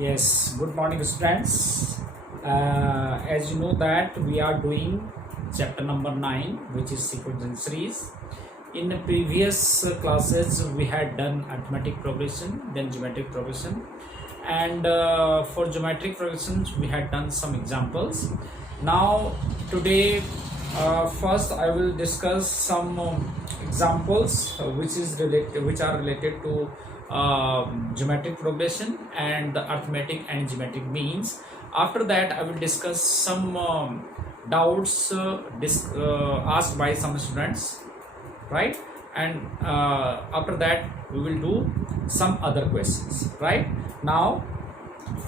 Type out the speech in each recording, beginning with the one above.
Yes, good morning, students. As you know that we are doing chapter number 9, which is sequential series. In the previous classes, we had done arithmetic progression, then geometric progression, and for geometric progressions, we had done some examples. Now, today, first I will discuss some examples which are related to geometric progression and the arithmetic and geometric means. After that, I will discuss some doubts asked by some students, right? And after that, we will do some other questions, right? Now,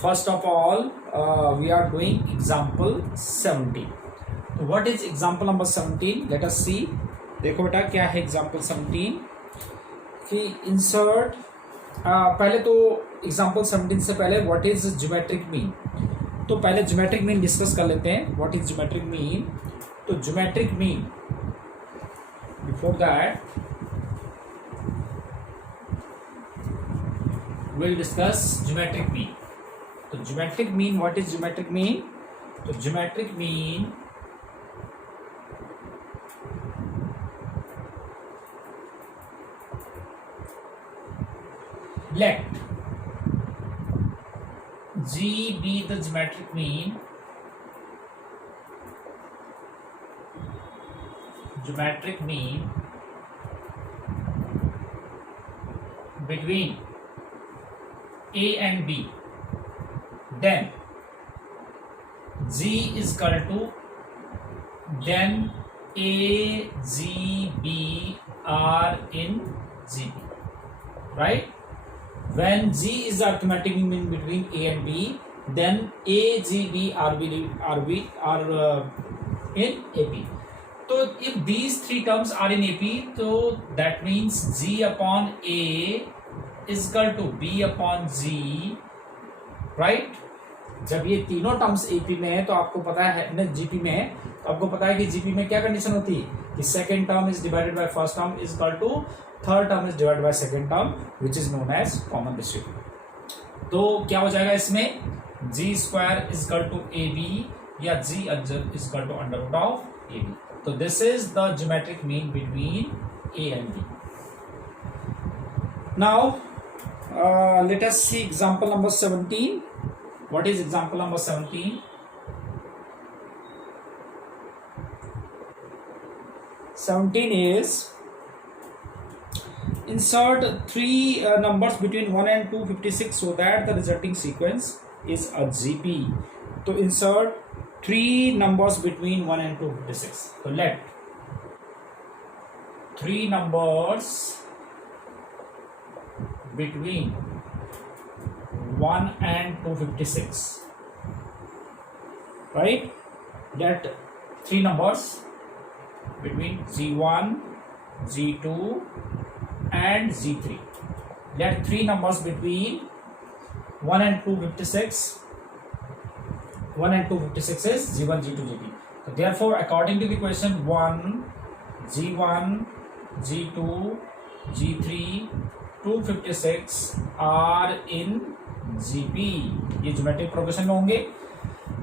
first of all, we are doing example 17. What is example number 17? Let us see. देखो बेटा क्या है example 17 कि insert पहले तो example 17 से पहले what is geometric mean, तो पहले ज्योमेट्रिक मीन डिस्कस कर लेते हैं. What is geometric mean? तो geometric mean, before that will discuss geometric mean. तो geometric mean, what is geometric mean? तो geometric mean let G be the geometric mean between A and B, then G is equal to then A, G, B are in GB, right? When G is arithmetic mean between A and B, then A, G, B are in AP. So if these three terms are in AP, so that means G upon A is equal to B upon G, right? जब ये तीनों terms AP में है तो आपको पता है ना, GP में है तो आपको पता है कि GP में क्या कंडीशन होती है कि second term is divided by first term is equal to third term is divided by second term which is known as common ratio. तो क्या हो जाएगा इसमें? G square is equal to A B या G is equal to under root of A B. तो this is the geometric mean between A and B. Now let us see example number 17. What is example number 17? 17 is insert three numbers between 1 and 256 so that the resulting sequence is a GP. तो insert three numbers between 1 and 256. So let three numbers between 1 and 256, right? Let three numbers between G1, G2 and G3. Let three numbers between 1 and 256. 1 and 256 is G1, G2, G3. So therefore, according to the question 1, G1, G2, G3, 256 are in GP. ये geometric progression में होंगे.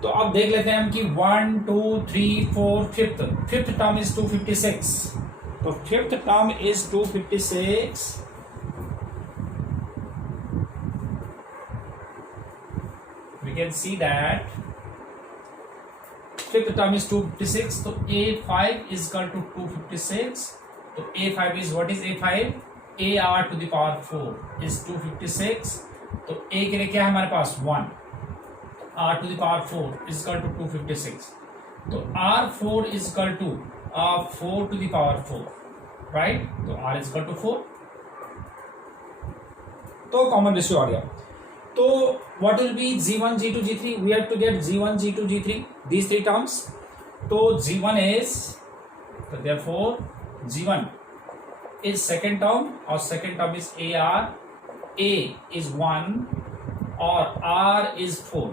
तो अब देख लेते हैं हम कि 1, 2, 3, 4, फिफ्थ टर्म इज 256. तो fifth term is 256. We can see that fifth term is 256. तो A5 is equal to 256. तो A5 is, what is A5? AR to the power 4 is 256. तो A के लिए क्या है हमारे पास? 1. R to the power 4 is equal to 256. तो R4 is equal to 4 to the power 4, right? तो R is equal to 4. तो कॉमन रेशियो आ गया. तो what will be G1, G2, G3? We have to get G1, G2, G3, these three terms. तो G1 is, so therefore G1 is second term और second term is AR. A is 1 और R is 4,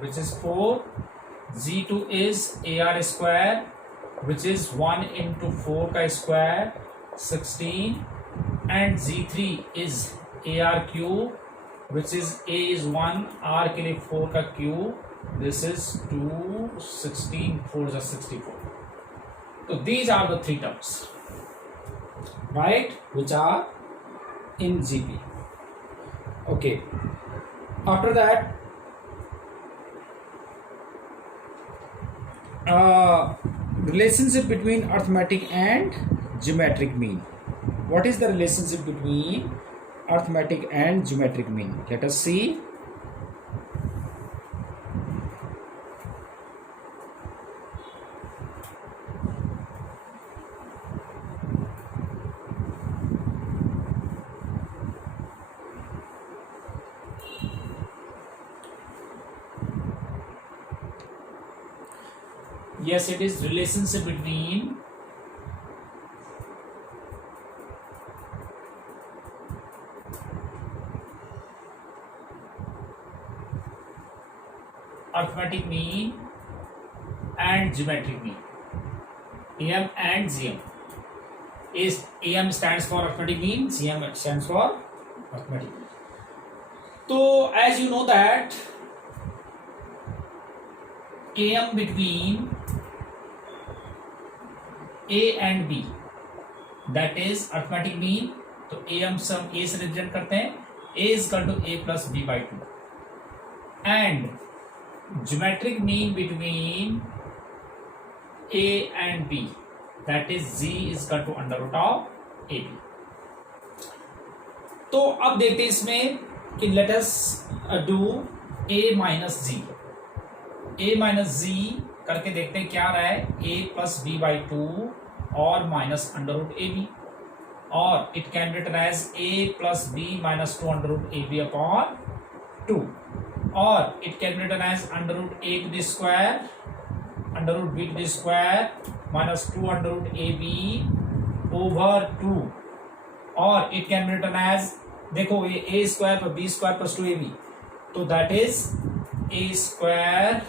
which is 4. G2 is AR square, which is 1 into 4 का square, 16. And G3 is AR cube, which is a is 1, r के लिए 4 का cube, this is 2, 16, 4 is 64. So these are the three terms, right, which are in GP. Okay, after that relationship between arithmetic and geometric mean. What is the relationship between arithmetic and geometric mean? Let us see. Yes, it is relationship between arithmetic mean and geometric mean. AM and GM. Is AM stands for arithmetic mean, GM stands for arithmetic mean. So as you know that AM between A and B, that is arithmetic mean. तो AM some A से represent करते हैं, A is equal to A plus B by 2, and geometric mean between A and B, that is G is equal to under root of AB. तो अब देखते हैं इसमें कि let us do A minus G. A minus G करके देखते हैं क्या आ रहा है, A plus B by 2 और minus under root A B, और it can written as A plus B minus 2 under root AB upon 2, और it can written as under root A to the square under root B to the square minus 2 under root AB over 2, और it can written as, देखो ये A square पर B square plus 2AB, तो that is A square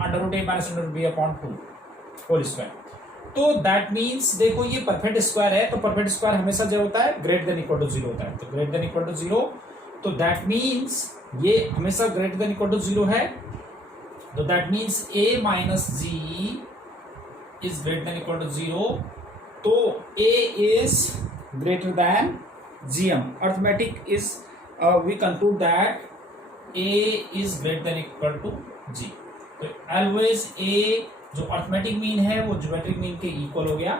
under root A minus under root B upon 2 whole square. तो that means देखो ये perfect square है, तो परफेक्ट स्क्वायर हमेशा जो होता है ग्रेटर देन इक्वल टू 0 होता है, तो ग्रेटर देन इक्वल टू 0, तो दैट मीन्स ये हमेशा ग्रेटर देन इक्वल टू 0 है, तो that means A minus G is greater than equal to 0, तो A is greater than GM. Arithmetic is we conclude that A is greater than equal to G. तो always A जो arithmetic mean है वो geometric mean के equal हो गया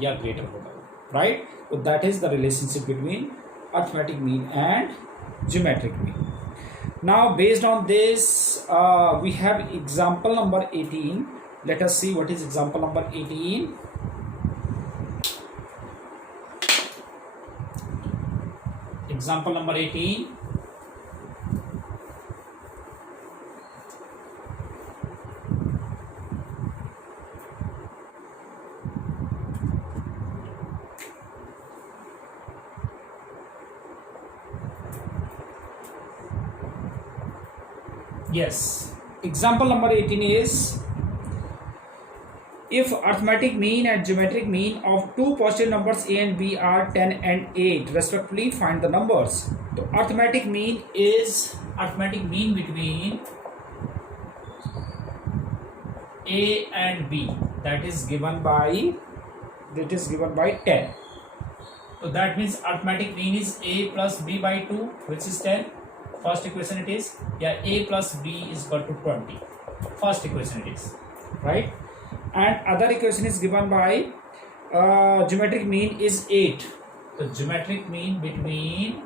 या greater होगा, राइट. तो that is the relationship between arithmetic mean and geometric mean. Now based on this we have example number 18. Let us see what is example number 18. Example number 18. Yes, example number 18 is, if arithmetic mean and geometric mean of two positive numbers A and B are 10 and 8 respectively, find the numbers. So arithmetic mean is arithmetic mean between A and B, that is given by 10. So that means arithmetic mean is A plus B by 2, which is 10. First equation it is, yeah, A plus B is equal to 20. First equation it is, right? And other equation is given by geometric mean is 8. The geometric mean between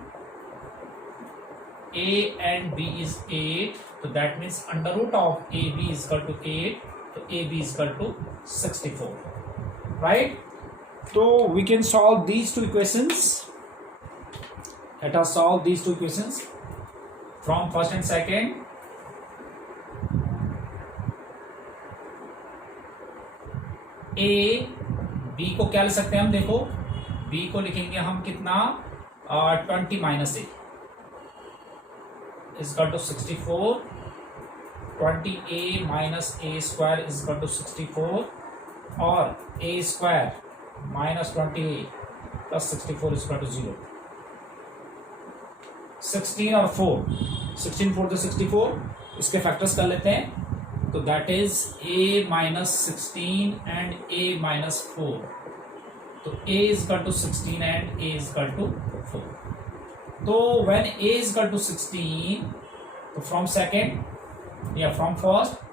A and B is 8. So that means under root of AB is equal to 8. So AB is equal to 64, right? So we can solve these two equations. Let us solve these two equations from first and second. A B को क्या लिख सकते हैं हम, देखो B को लिखेंगे हम कितना, 20 minus A is equal to 64. 20A minus A square is equal to 64, और A square minus 20A plus 64 is equal to 0. 16 और 4, 16 4 तो 64, इसके फैक्टर्स कर लेते हैं। तो that is a minus 16 and a minus 4। तो a is equal to 16 and a is equal to 4। तो when a is equal to 16, तो फ्रॉम सेकेंड या from first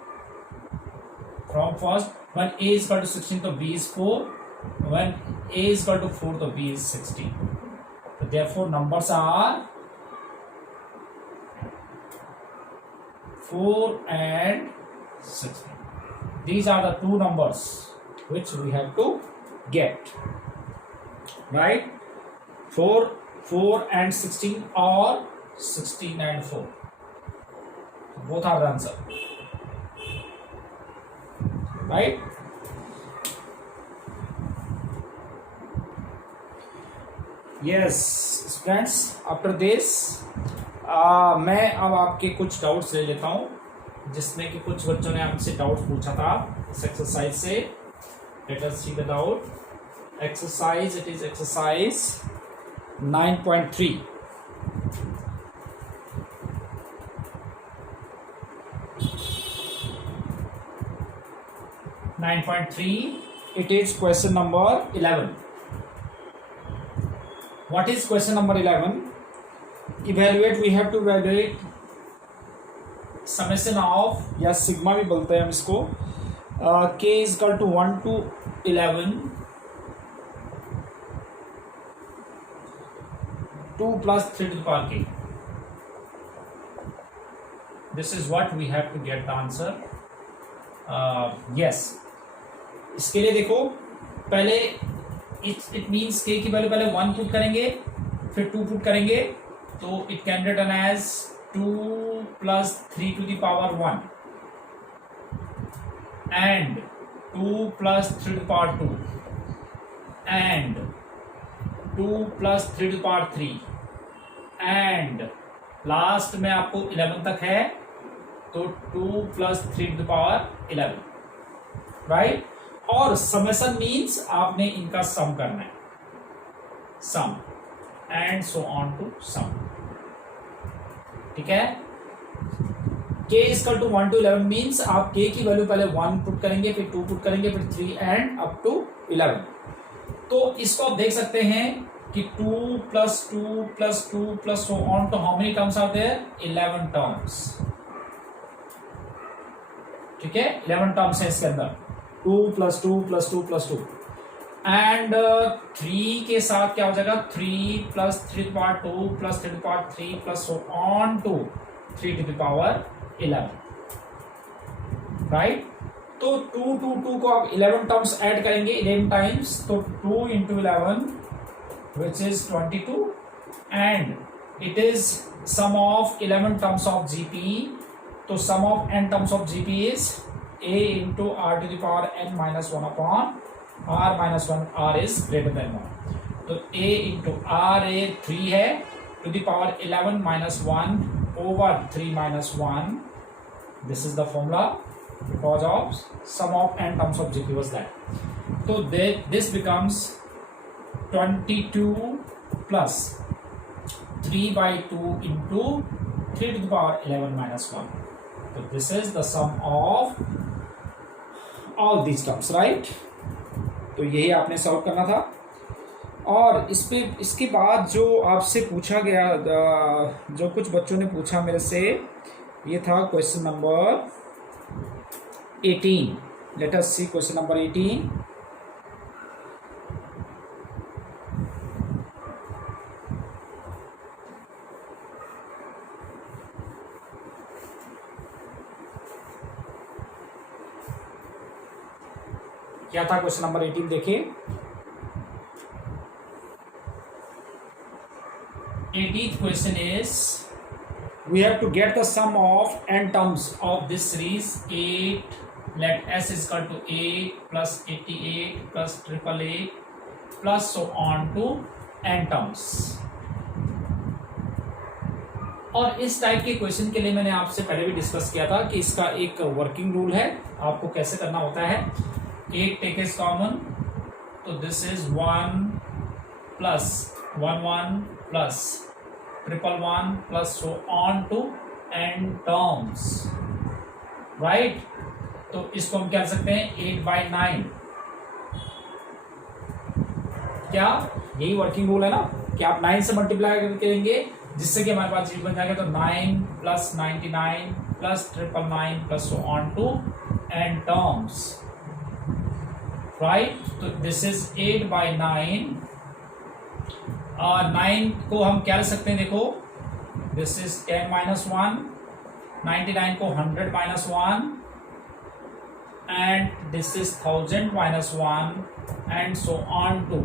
when a is equal to 16 तो b is 4, when a is equal to 4 तो b is 16. So therefore numbers are 4 and 16. These are the two numbers which we have to get, right? 4 and 16 or 16 and 4. Both are the answer. Right? Yes, friends. After this, मैं अब आपके कुछ doubts ले लेता हूँ, जिसमें कि कुछ बच्चों ने हमसे डाउट पूछा था इस एक्सरसाइज से। Late us see the doubt exercise. It is exercise 9.3। It is question number 11. What is question number 11? Evaluate. We have to evaluate summation of, या sigma भी बोलते हैं हम इसको, k is equal to 1 to 11 2 plus 3 to the power k. This is what we have to get the answer. Yes. इसके लिए देखो, पहले इट मीन्स के की वैल्यू पहले 1 पुट करेंगे, फिर 2 पुट करेंगे, तो it can written as 2 plus 3 to the power 1 and 2 plus 3 to the power 2 and 2 plus 3 to the power 3 and last में आपको 11 तक है, तो 2 plus 3 to the power 11, right? और समेशन मीन्स आपने इनका सम करना है, sum and so on to sum, ठीक है? k equal to 1 to 11 means आप k की वैल्यू पहले 1 पुट करेंगे, फिर 2 पुट करेंगे, फिर 3 एंड अप टू 11। तो इसको आप देख सकते हैं कि 2 plus 2 plus 2 plus so on to how many terms are there? 11 terms, ठीक है? 11 टर्म्स है इसके अंदर, 2 plus 2 plus 2 plus 2 एंड 3 के साथ क्या हो जाएगा? 3 plus 3 to the power 2 plus 3 to the power 3 plus so on to 3 to the power 11, right? तो 2 2 2 को आप 11 टर्म्स ऐड करेंगे 11 टाइम्स, तो 2 into 11 which is 22 and it is sum of 11 terms of GP. तो sum of n terms of GP is a into r to the power n minus 1 upon r minus 1, r is greater than 1. तो a into r, a 3 है, to the power 11 minus 1 over 3 minus 1. This is the formula because of sum of n terms of GP was that. So this becomes 22 plus 3 by 2 into 3 to the power 11 minus 1. So this is the sum of all these terms, right? तो यही आपने solve करना था। और इस पे इसके बाद जो आपसे पूछा गया, जो कुछ बच्चों ने पूछा मेरे से, ये था क्वेश्चन नंबर 18। लेट अस सी क्वेश्चन नंबर 18। क्या था क्वेश्चन नंबर 18? देखिए, 18th question is we have to get the sum of n terms of this series 8, let s is equal to 8 plus 88 plus 888 plus so on to n terms। और इस type के question के लिए मैंने आपसे पहले भी डिस्कस किया था कि इसका एक वर्किंग रूल है, आपको कैसे करना होता है। 8 टेक इज कॉमन, तो this is 1 plus 1 1 plus triple one plus so on to n terms, right? तो इसको हम क्या कर सकते हैं 8/9, क्या यही वर्किंग रूल है ना कि आप 9 से मल्टीप्लाई करेंगे जिससे कि हमारे पास बन जाएगा। तो 9 plus 99 plus 999 plus so on to n terms, right? तो दिस इज 8/9। 9 को हम क्या लिख सकते हैं, देखो दिस इज 10 - 1, 99 को 100 - 1 and this is 1000 - 1 and so on to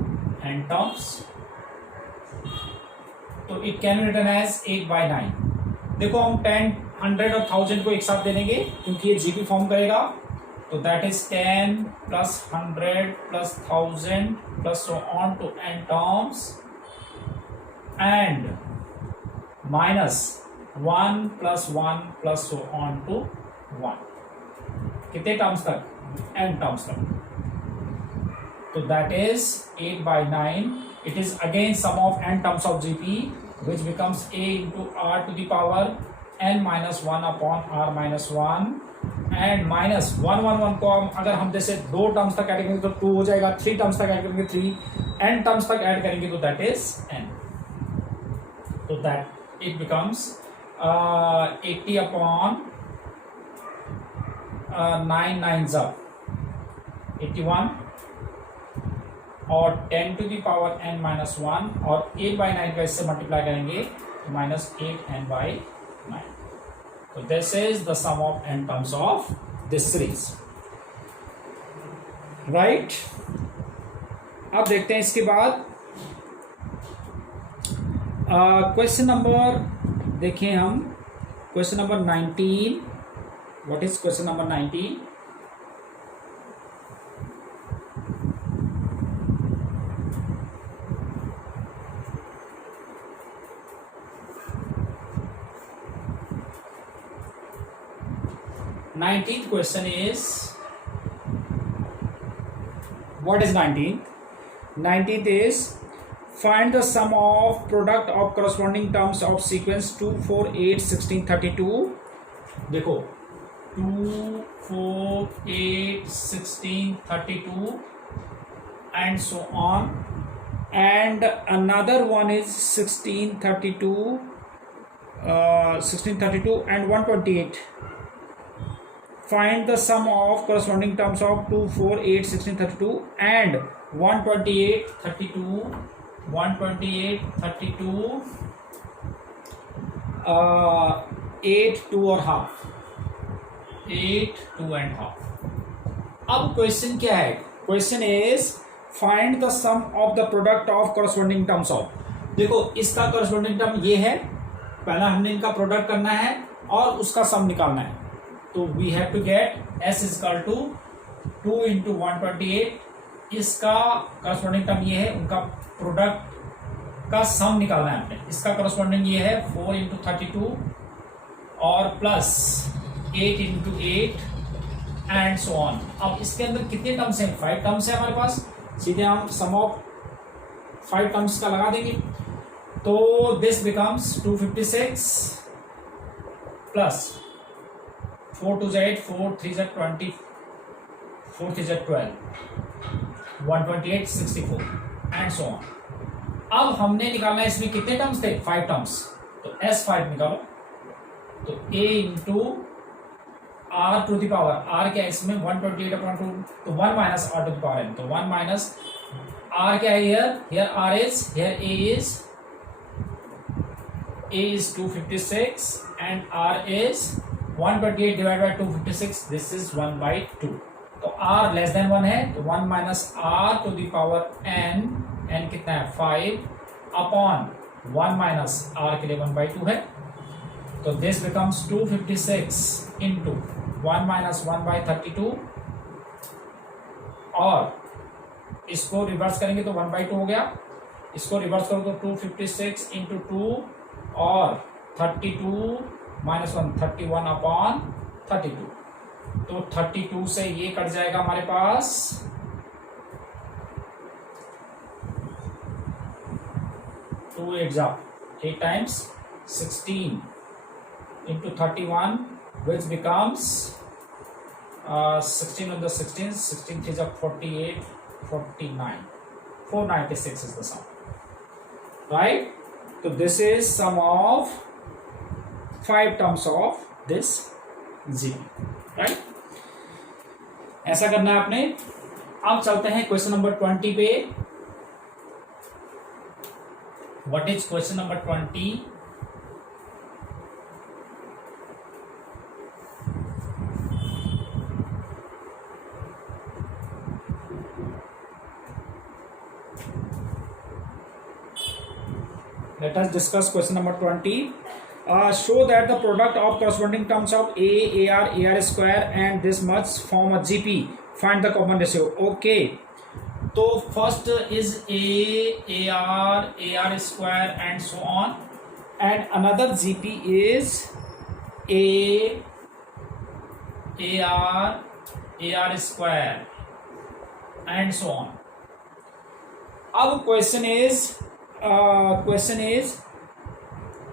n terms. तो it can be written as 8/9। देखो हम 10, 100 और 1000 को एक साथ दे देंगे क्योंकि ये जीपी फॉर्म करेगा। तो that is 10 plus 100 plus 1000 plus so on to n terms and minus 1 plus 1 plus so on to 1। कितने टर्म्स तक? n टर्म्स तक। तो that is 8/9। It is again sum of n terms of GP which becomes a into r to the power n minus 1 upon r minus 1 and minus 1 1 1 को अगर हम जैसे 2 terms तक add करेंगे तो 2 हो जाएगा, 3 टर्म्स तक ऐड करेंगे 3, n टर्म्स तक ऐड करेंगे तो दैट इज n। तो that it becomes 80 upon 9 9s up 81 और 10 to the power n minus 1 और 8/9 का इससे मल्टीप्लाई करेंगे तो -8n/9। तो this is the sum of n terms of this series, right? अब देखते हैं इसके बाद क्वेश्चन नंबर, देखें हम question number 19। What is question number 19? Nineteenth question is, what is 19th? 19th is find the sum of product of corresponding terms of sequence 2 4 8 16 32। देखो 2 4 8 16 32 and so on, and another one is 16 32 and 128। Find the sum of corresponding terms of 2 4 8 16 32 and 128 32 128 32 8 2 और half 8 2 and half। अब question क्या है? Question is find the sum of the product of corresponding terms of। देखो इसका corresponding term ये है, पहला हमने इनका प्रोडक्ट करना है और उसका सम निकालना है। तो we have to get s is equal to 2 into 128। इसका करस्पॉन्डिंग टर्म ये है, उनका प्रोडक्ट का सम निकालना है हमने। इसका करस्पॉन्डिंग ये है 4 इंटू 32 और plus 8 into 8 and so on. अब इसके अंदर कितने टर्म्स हैं? 5 टर्म्स है हमारे पास। सीधे हम सम ऑफ 5 टर्म्स का लगा देंगे। तो this becomes 256 plus 4 2 8 4 3 20 4 3 12 128 64 and so on. अब हमने निकालना है इसमें कितने टर्म्स थे? 5 टर्म्स। तो S5 निकालो। तो a into r to the power, r क्या है इसमें 128/2, तो 1 minus r to the power n। तो 1 माइनस r क्या है? Here r is, here a is 256 and r is 128 divided by 256, this is 1/2। तो r लेस देन 1 है तो 1 minus r to the power n, n कितना है 5 upon 1 minus r के लिए 1/2 है। तो दिस बिकम्स 256 इंटू 1 माइनस 1/32 और इसको रिवर्स करेंगे तो 1/2 हो गया। इसको रिवर्स करो तो 256 इंटू 2 और 32 माइनस 1 31 अपॉन 32। तो 32 से ये कट जाएगा हमारे पास 2 8 जा 8 times 16 into 31, which becomes 16 on the 16, 16 is 48, 49, 496 is the sum, right? So this is sum of 5 terms of this GP, right? ऐसा करना है आपने। अब चलते हैं क्वेश्चन नंबर 20 पे। What is question number 20? Let us discuss question number 20. Show that the product of corresponding terms of AR square and this much form a GP. Find the common ratio. Okay. So first is AR square and so on. And another GP is AR square and so on. Our question is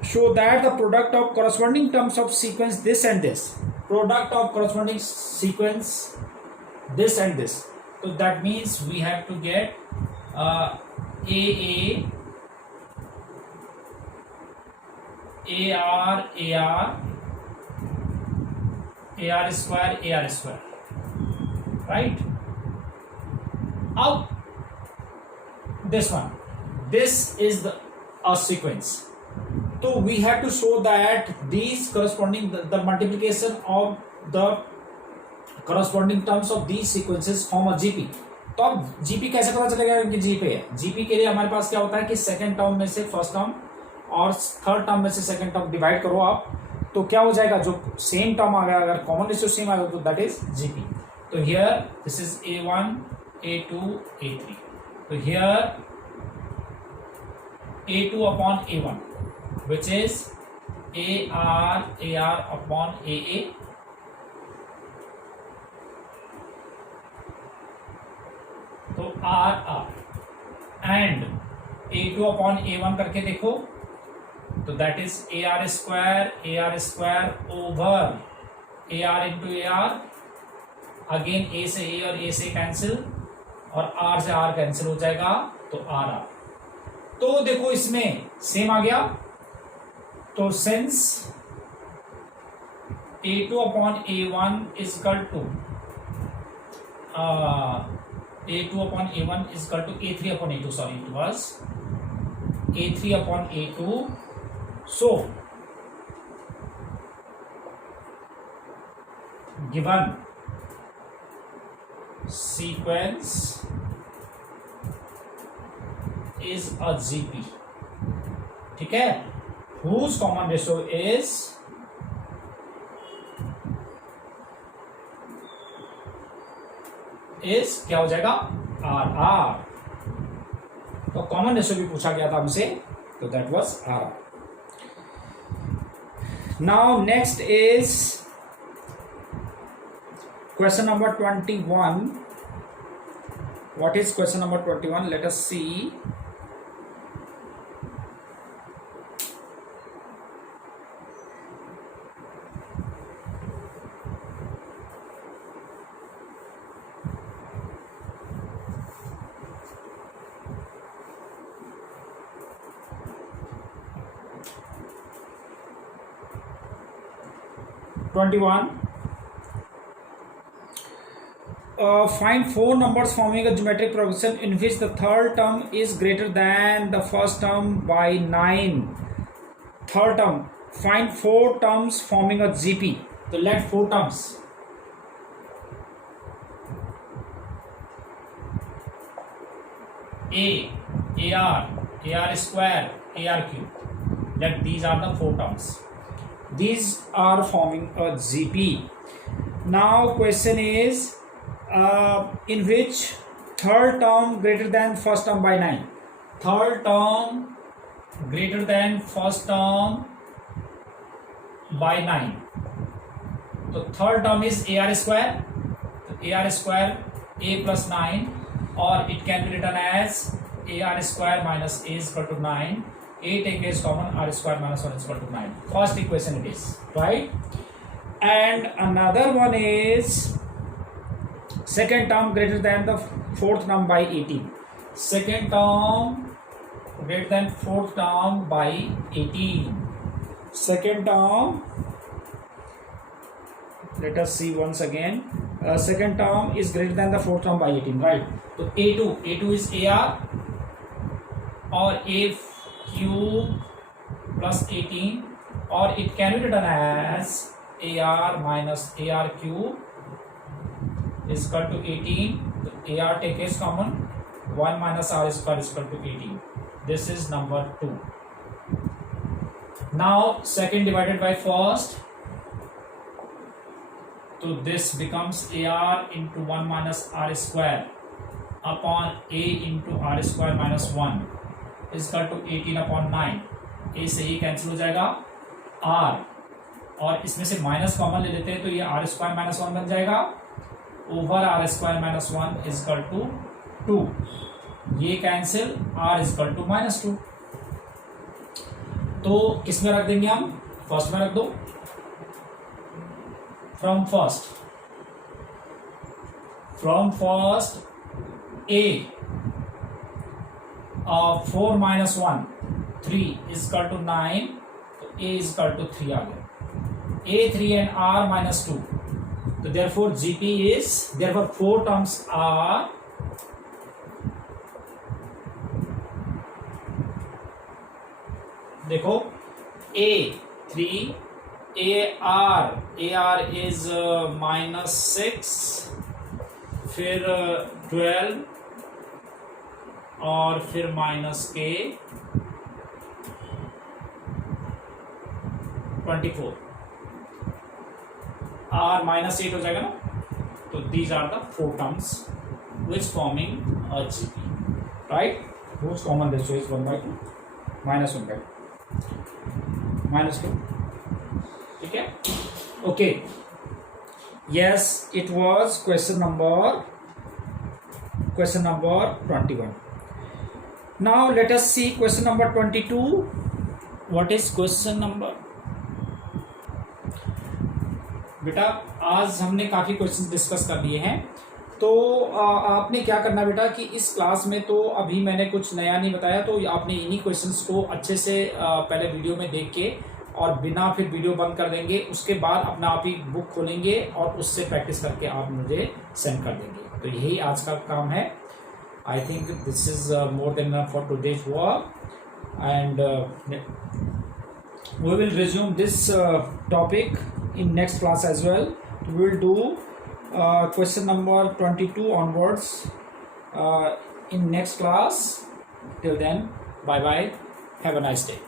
show that the product of corresponding terms of sequence this and this, product of corresponding sequence this and this. So that means we have to get AR square, right? Now this one, this is a sequence. So we have to show that these corresponding the multiplication of the corresponding terms of these sequences form a GP. तो अब GP कैसे पता चलेगा कि GP है? GP के लिए हमारे पास क्या होता है कि सेकंड टर्म में से फर्स्ट टर्म और थर्ड टर्म में से सेकंड टर्म डिवाइड करो आप, तो क्या हो जाएगा, जो सेम टर्म आ गया अगर कॉमन रेशियो सेम आ गया तो दैट इज GP. तो here this is A1, A2, A3. तो here A2 upon A1, which is AR upon AA. तो R and A2 upon A1 करके देखो तो that is AR square over AR into AR. Again A से A और A से cancel और R से R कैंसिल हो जाएगा तो RR. तो देखो इसमें सेम आ गया, तो since A2 upon A1 is equal to A2 upon A1 is equal to A3 upon A2, sorry, it was A3 upon A2. So given sequence is a GP, ठीक है, whose common ratio is क्या हो जाएगा RR. तो common ratio भी पूछा गया था हमसे, तो that was RR. Now next is question number 21. What is question number 21? Let us see. Find 4 numbers forming a geometric progression in which the third term is greater than the first term by 9. Third term. Find 4 terms forming a GP. So let 4 terms. AR square, AR cube. Let these are the 4 terms. These are forming a GP. Now question is in which third term greater than first term by 9. Third term greater than first term by 9. So third term is AR square. So AR square A plus 9, or it can be written as AR square minus A is equal to 9. a take as common r square minus 1 is equal to 9. First equation it is, right? And another one is second term greater than the fourth term by 18. Second term greater than fourth term by 18. Second term, let us see once again. Second term is greater than the fourth term by 18, right? So a2 is ar or a cube plus 18, or it can be written as ar minus ar cube is equal to 18. So ar take as common, 1 minus r square is equal to 18. This is number 2. Now second divided by first, so this becomes ar into 1 minus r square upon a into r square minus 1 is equal to 18 upon 9. a से ही cancel हो जाएगा r, और इसमें से minus common ले लेते हैं तो ये आर स्क्वायर माइनस 1 बन जाएगा over R square minus 1 is equal to 2. ये cancel, r is equal to minus 2. तो किसमें रख देंगे हम? फर्स्ट में रख दो. From first a 4 minus 1 3 is equal to 9. तो a is equal to 3 आ गया. a 3 and r minus 2. तो therefore gp is, therefore 4 terms are देखो a 3 ar is minus 6, फिर 12 और फिर माइनस के 24, r minus 8 हो जाएगा ना. तो these are the 4 terms which forming a GP, right? Whose common ratio is 1/2 minus 1/2 minus 2. ठीक है, okay. Yes, it was question number 21. Now let us see question number 22. What is question number? बेटा आज हमने काफ़ी question discuss कर लिए हैं. तो आपने क्या करना बेटा कि इस क्लास में तो अभी मैंने कुछ नया नहीं बताया, तो आपने इन्हीं क्वेश्चंस को अच्छे से पहले वीडियो में देख के और बिना फिर वीडियो बंद कर देंगे. उसके बाद अपना आप ही बुक खोलेंगे और उससे प्रैक्टिस करके आप मुझे सेंड कर देंगे. तो यही आज का काम है. I think this is more than enough for today's work, and we will resume this topic in next class as well. We will do question number 22 onwards in next class. Till then, bye bye, have a nice day.